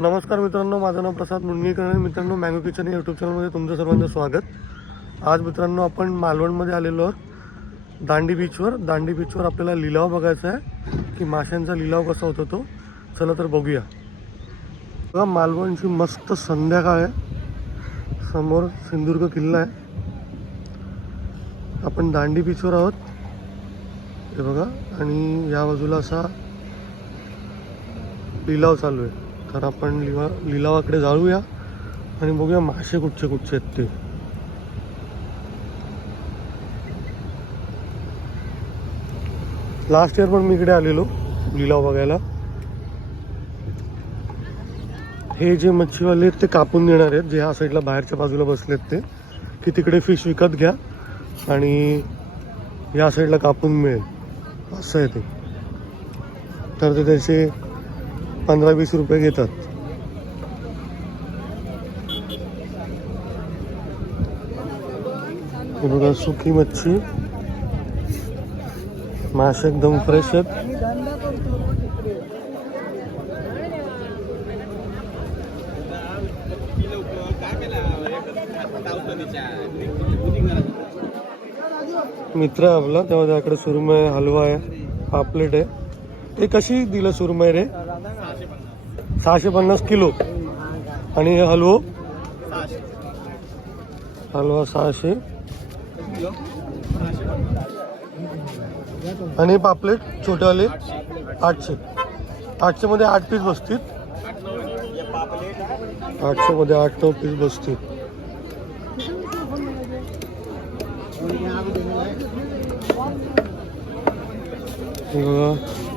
नमस्कार मित्रांनो माझं नाव प्रसाद मुंडणीकर मित्रांनो मँगो किचन या यूट्यूब चॅनलमध्ये तुमचं सर्वांचं स्वागत. आज मित्रांनो आपण मालवणमध्ये आलेलो आहोत. दांडी बीचवर दांडी बीचवर आपल्याला लिलाव बघायचा आहे. की माशांचा लिलाव कसा होतो तो? चला तर बघूया. बघा मालवणची मस्त संध्याकाळ आहे. समोर सिंधुदुर्ग किल्ला आहे. आपण दांडी बीचवर आहोत. हे बघा आणि या बाजूला असा लिलाव चालू आहे. तर आपण लिवा लिलावाकडे जाळूया आणि बघूया मासे कुठचे कुठचे आहेत ते. लास्ट इयर पण मी इकडे आलेलो लिलाव बघायला. हे जे मच्छीवाले आहेत ते कापून देणार आहेत जे ह्या साईडला बाहेरच्या बाजूला बसलेत ते की तिकडे फिश विकत घ्या आणि या साईडला कापून मिळेल. असं आहे ते. तर ते त्याचे पंधरा वीस रुपये घेतात. हे बघा सुकी मच्छी. मासे एकदम फ्रेश आहेत. मित्र आहे आपला तेव्हा त्याकडे सुरमय हलवा आहे पापलेट आहे. ते कशी दिलं सुरमय रे? सहाशे पन्नास किलो. आणि हलवो? हलवा सहाशे. आणि पापलेट छोटेवाले आठशे. आठशे मध्ये आठ पीस बसतील. आठशे मध्ये आठ नऊ पीस बसतील. बघा.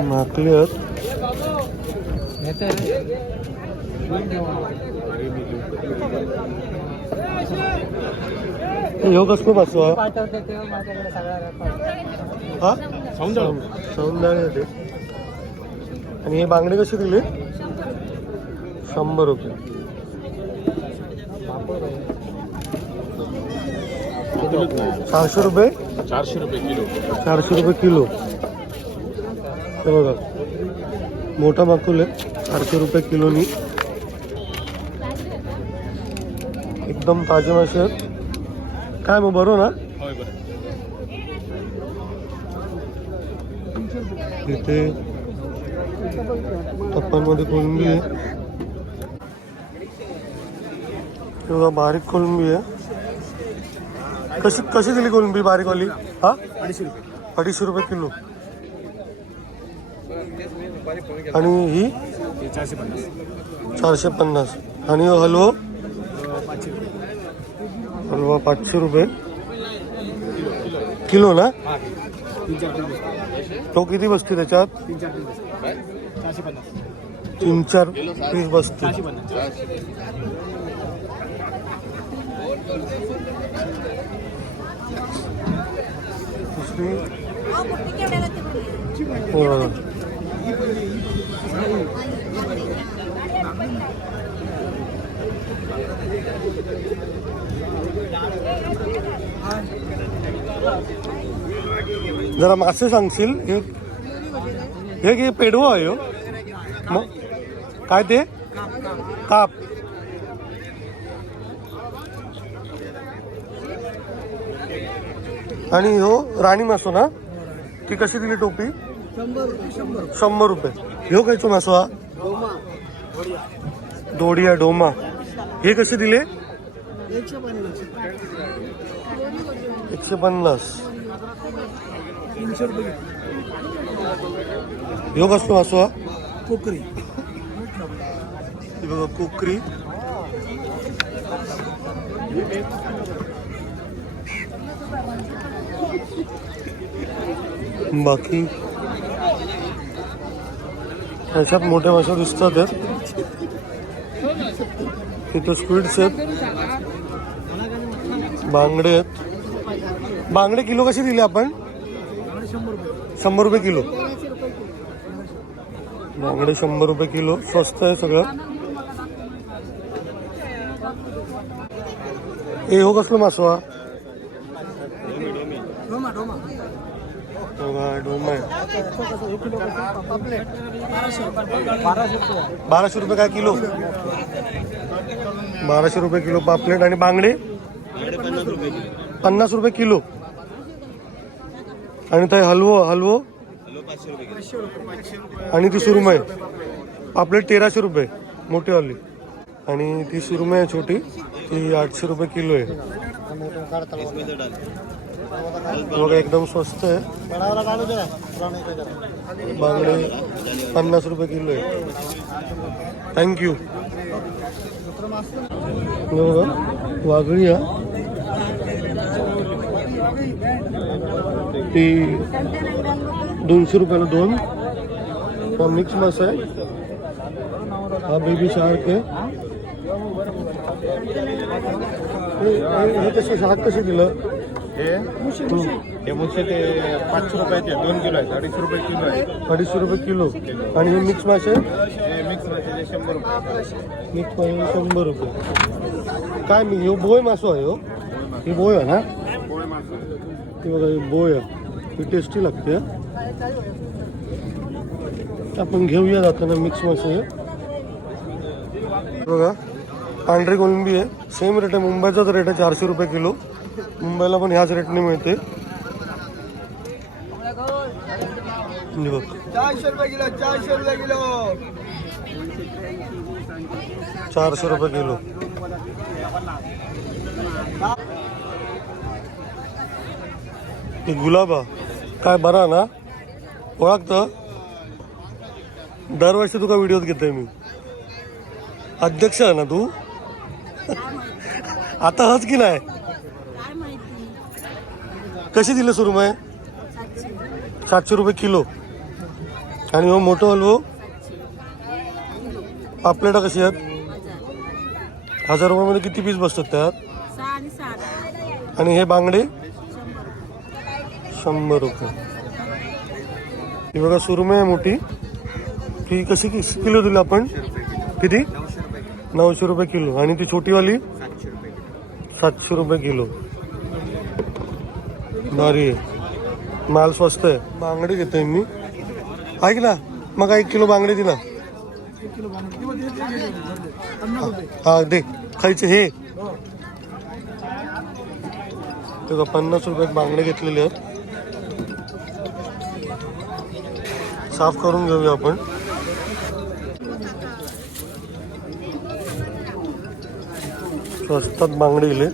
माकली आहेत ह्यो कसं बसवा हा. सौंदर्य ते आणि हे बांगडे कसे दिले? शंभर रुपये. चारशे रुपये? चारशे रुपये किलो. चारशे रुपये किलो. हे बघा. मोठा माकुल आहे. चारशे रुपये किलोनी एकदम ताजे मासे आहेत. काय मग बरोबर ना? होय बरं. इथे टप्प्यांमध्ये कोलंबी आहे. बघा बारीक कोलंबी आहे. कशी कशी दिली कोलंबी बारीकवाली हा? अडीचशे रुपये. अडीचशे रुपये किलो. आणि ही? चारशे पन्नास. चारशे पन्नास. आणि हलवो? हलवा पाचशे रुपये. किलो ना? तो किती बसते त्याच्यात? तीन चार पीस बसतो. हो. जरा मासे सांगशील? हे की पेडवो आहे हो. मग काय ते? काप. आणि हो राणी मासो ना? ती कशी दिली टोपी? शंभर रुपये ह्यो खायचो मासो हा? दोडिया डोमा. हे कसे दिले? एकशे पन्नास. ह्यो कसलो मासो हा? कोकरी. बघा कोकरी. बाकी? ह्याच्यात मोठ्या माशा दिसतात आहेत. तिथे स्क्विड्स आहेत. बांगडे आहेत. बांगडे किलो कसे दिले आपण? शंभर रुपये किलो. बांगडे शंभर रुपये किलो. स्वस्त आहे सगळं. ए हो कसलं मासवा हा डोमा डोमा बघा, डोमा आहे एक किलो कसं पापलेट बाराशे रुपये. काय किलो? बाराशे रुपये किलो पापलेट आणि बांगडे? पन्नास रुपये किलो. आणि ते हलवो हलवो. आणि ती सुरमई. पापलेट तेराशे रुपये मोठीवाली आणि ती सुरमई आहे छोटी ती आठशे रुपये किलो आहे. बघा एकदम स्वस्त आहे बांगडे पन्नास रुपये किलो आहे थँक्यू वाघळी हा ती दोनशे रुपयाला दोन। हा मिक्स मासा आहे हा, बेबी शार्क आहे हे- हे- हे कसं शार्क कसं दिलं? हे? हे मुळचे ते पाचशे रुपयाचे दोन किलो आहेत. अडीचशे रुपये किलो आहे अडीचशे रुपये किलो. आणि हे मिक्स मासे हे मिक्स मासे शंभर रुपये. मिक्स मासे शंभर रुपये. काय मी ह्यो बोय मासो आहे हो? ही बोय आहे ना? ही बघा ही बोय आहे. ही टेस्टी लागते हा. आपण घेऊया जाताना मिक्स मासे बघा. पांढरी कोलंबी आहे. सेम रेट आहे. मुंबईचाच रेट आहे. चारशे रुपये किलो. मुंबईला पण ह्याच रेटने मिळते. म्हणजे बघ. चारशे रुपये किलो गुलाबा काय बरा ना? ओळखतं? दरवर्षी तुका व्हिडिओत घेतोय मी. अध्यक्ष आहे ना तू? आता हच की नाही कशी दिले सुरमय सातशे सातशे रुपये किलो. आणि हो मोठं हलवो. पापलेटा कशी आहेत? हजार रुपयामध्ये किती पीस बसतात त्यात? आणि हे बांगडे? शंभर रुपये. ही बघा सुरमय आहे मोठी. ती कशी किलो दिली आपण? किती? नऊशे रुपये किलो. आणि ती छोटीवाली? सातशे रुपये किलो. भारी आहे. माल स्वस्त आहे. बांगडे घेतोय मी. ऐक ना? मग एक किलो बांगडे दिला हा दे. खायचे हे. ते पन्नास रुपयात बांगडे घेतलेले आहेत. साफ करून घेऊया आपण. स्वस्तात बांगडे दिले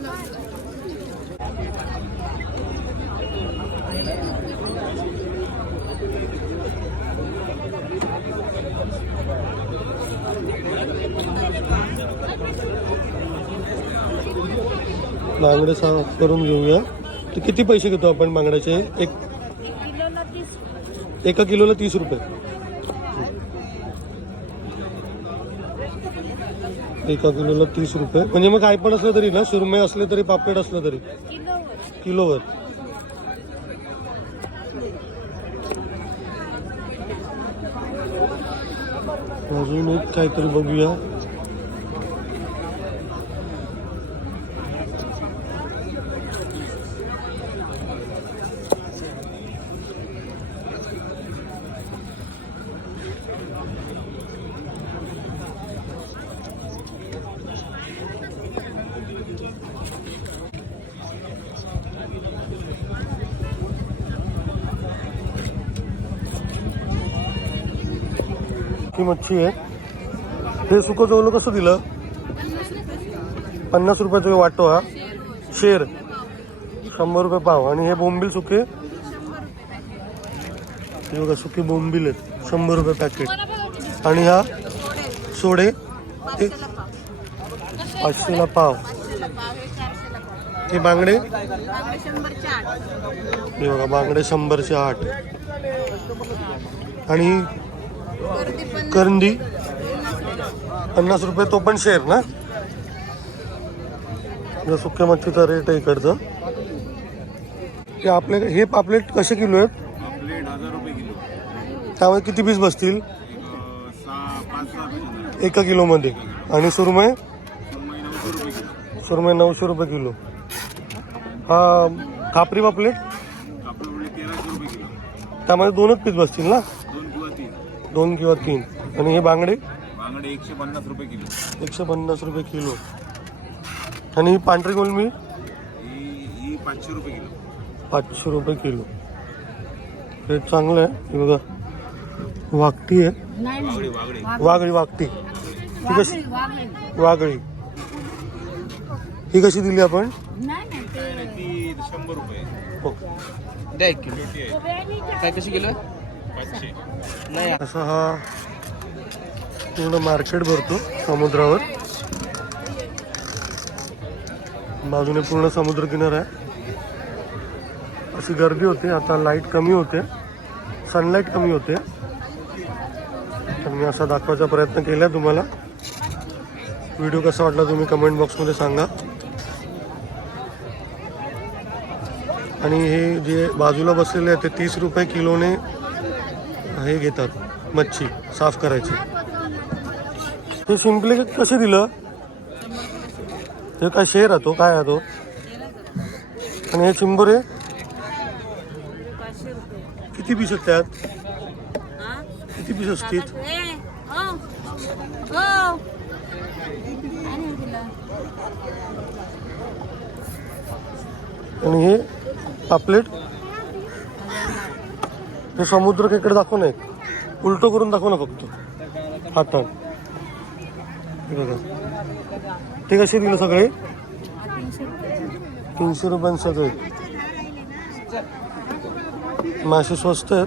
बांगडे साफ करून घेऊया. ते किती पैसे घेतो आपण बांगड्याचे? एक एका किलोला तीस रुपये. एका किलोला तीस रुपये. म्हणजे मग काय पण असलं तरी ना सुरमई असले तरी पापलेट असलं तरी. किलोवर. किलोवर. अजून एक काहीतरी बघूया. ही मच्छी आहे हे सुकं जवळ कसं दिलं? पन्नास रुपयाचं वाटो हा. शेर. शंभर रुपये पाव. आणि हे बोंबील सुके? हे बघा सुके बोंबील आहेत. शंभर रुपये पॅकेट आणि हा? सोडे? एक. पाचशेला पाव. हे बांगडे? हे बघा बांगडे शंभरचे आठ. आणि करंदी. पन्नास रुपये तो पण शेर ना? सुक्या मच्छीचा रेट आहे इकडचं. ते आपले हे पापलेट कसे किलो आहेत? त्यामध्ये किती पीस बसतील? एक किलोमध्ये. आणि सुरमई? सुरमई नऊशे रुपये किलो. हा खापरी पापलेट? त्यामध्ये दोनच पीस बसतील ना? दोन किंवा तीन. आणि हे बांगडे? बांगडे एकशे पन्नास रुपये किलो. एकशे पन्नास रुपये किलो. आणि ही पांढरी कोलमी ही ही पाचशे रुपये किलो. पाचशे रुपये किलो. रेट चांगलं आहे. हे बघा. वागटी आहे. वागडे वागडे. वागळी वागटी ही कशी? वागळी ही कशी दिली आपण? ती शंभर रुपये. हो. द्या एक किलो. छोटी आहे. काय कशी किलो पाचशे नाही. असा हा पूर्ण मार्केट भरतो समुद्रावर. बाजूने पूर्ण समुद्र किनारा आहे. अशी गर्दी होते आता लाइट कमी होते. सनलाईट कमी होते. तर मी असा दाखवायचा प्रयत्न केला तुम्हाला. व्हिडिओ कसा वाटला तुम्ही कमेंट बॉक्समध्ये सांगा. आणि हे जे बाजूला बसलेले आहेत ते तीस रुपये किलोने हे घेतात मच्छी साफ करायची. हे शिंपले कसे दिलं? हे काय शेर राहतो काय राहतो आणि हे चिंबोरे? किती पीस आहेत त्यात? किती पीस असतील? आणि हे पापलेट? हे समुद्र इकडे दाखव ना एक उलटं करून दाखव ना फक्त. हातात हे ते कसे दिले सगळे तीनशे रुपयांचे सगळे मासे स्वस्त आहेत.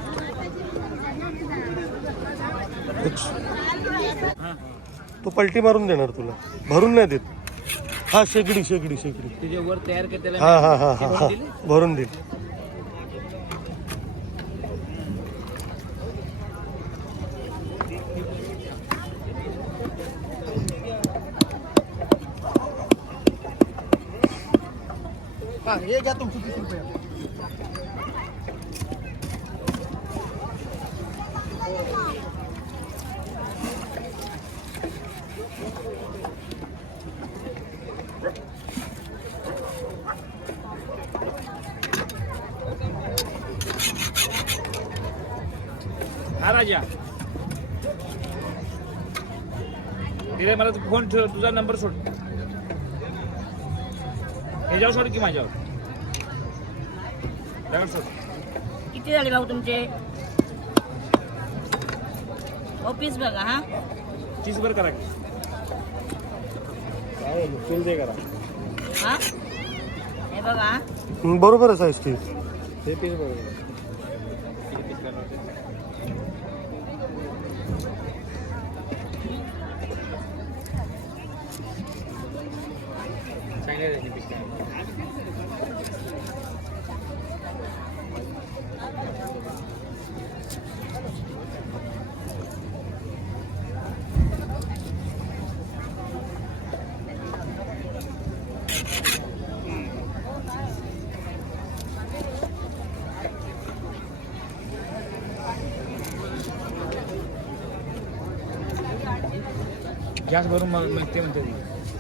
तो पलटी मारून देणार तुला. भरून नाही देत. हा शेगडी शेगडी शेगडी. हा हा हा हा हा. भरून देईल हा हे घ्या तुमची तीस रुपये. हा राजा तिथे मला फोन ठेव तुझा नंबर सोड. ह्याच्यावर सोड की माझ्यावर. किती झाले भाऊ तुमचे? ऑफिस बघा हा. तीस वर करा दे करा. हा? हे बघा हा. हं, बरोबर आहे ती ते पीस बरोबर. गॅस भरून मग मग ते म्हणते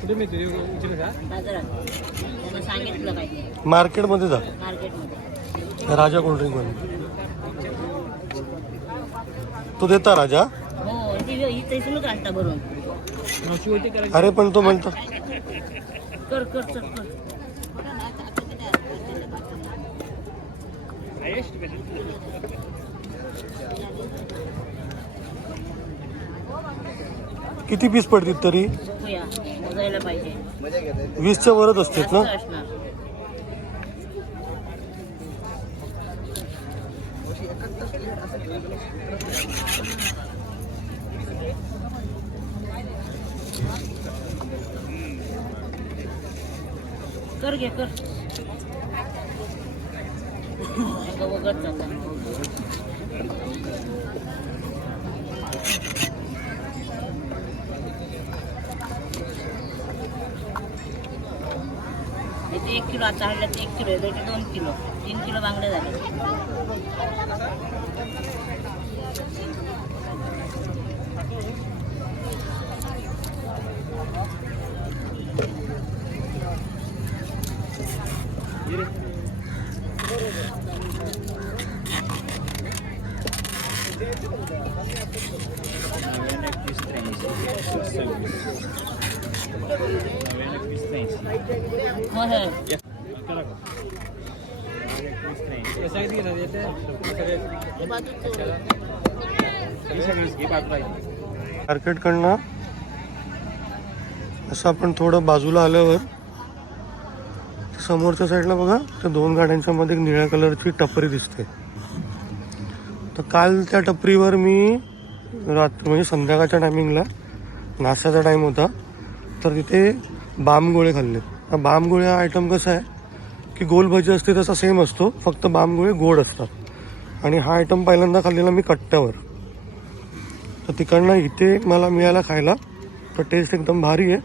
कुठे मिळते विचारू का? बाजारात. त्यांना सांगितलं पाहिजे. मार्केटमध्ये जा. मार्केटमध्ये. राजा कोल्ड्रिंकमध्ये तो देता राजा? हो आणता भरून. नऊशे करायची अरे पण तो म्हणतो कर कर चल कर. किती पीस पडतील तरी? वीसच्या वरच असतात ना? कर घे कर. एक किलो आता हाडलं तर एक किलो आहे दोन किलो तीन किलो बांगडे झाले Thank मार्केटकडनं असं आपण थोडं बाजूला आल्यावर समोरच्या साईडला बघा त्या दोन गाड्यांच्या मध्ये एक निळ्या कलरची टपरी दिसते. तर काल त्या टपरीवर मी रात्र म्हणजे संध्याकाळच्या टायमिंगला नाश्त्याचा टाईम होता. तर तिथे बामगोळे खाल्ले बामगोळे हा आयटम कसा आहे की गोल भजी असते तसा सेम असतो फक्त बामगोळे गोड असतात. आणि हा आयटम पहिल्यांदा खाल्लेला मी कट्ट्यावर. तर तिकडनं इथे मला मिळाला खायला. तर टेस्ट एकदम भारी आहे.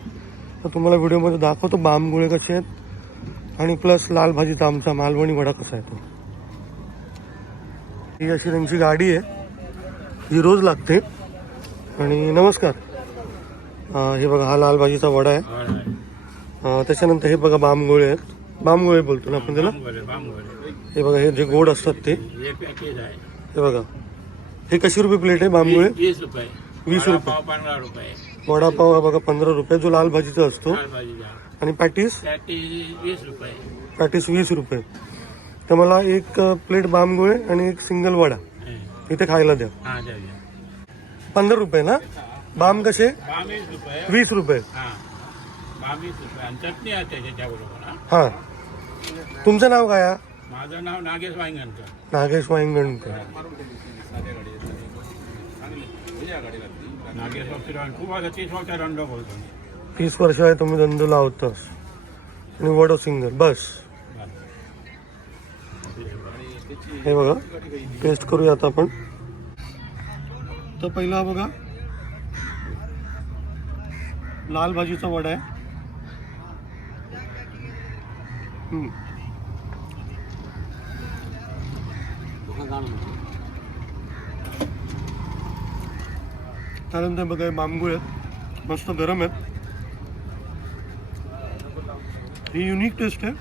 तर तुम्हाला व्हिडिओमध्ये दाखवतो बामगोळे कसे आहेत. आणि प्लस लाल भाजीचा आमचा मालवणी वडा कसा आहे तो. ही अशी त्यांची गाडी आहे. ही रोज लागते. आणि नमस्कार. हे बघा हा लाल भाजीचा वडा आहे. त्याच्यानंतर हे बघा बामगोळे आहेत. बामगोळे बोलतो ना आपण त्याला? हे बघा हे जे गोड असतात ते. हे बघा. हे कशी रुपये प्लेट आहे बामगोळे? वीस रुपये. वडापाव हा बघा पंधरा रुपये जो लाल भाजीचा असतो. आणि पॅटीस? पॅटीस वीस रुपये. तर मला एक प्लेट बामगोळे आणि एक सिंगल वडा. इथे खायला द्या. पंधरा रुपये ना? बाम कसे? वीस रुपये. हा बावीस रुपये. आणि चटणी आहे त्याच्या बरोबर हा? हां. तुमचं नाव काय आहे? माझं नाव नागेश वांगणकर नागेश वाईंगणकर. नागेश खूप आता तीस वर्षा रंड बोलतो. तीस वर्ष आहे तुम्ही धंदो लावतस. आणि वडो सिंगल बस. हे बघा टेस्ट करूया आता आपण. तर पहिला बघा लाल भाजीचा वडा आहे. त्यानंतर बघा हे बांबूळ आहेत मस्त गरम आहेत ही युनिक टेस्ट आहे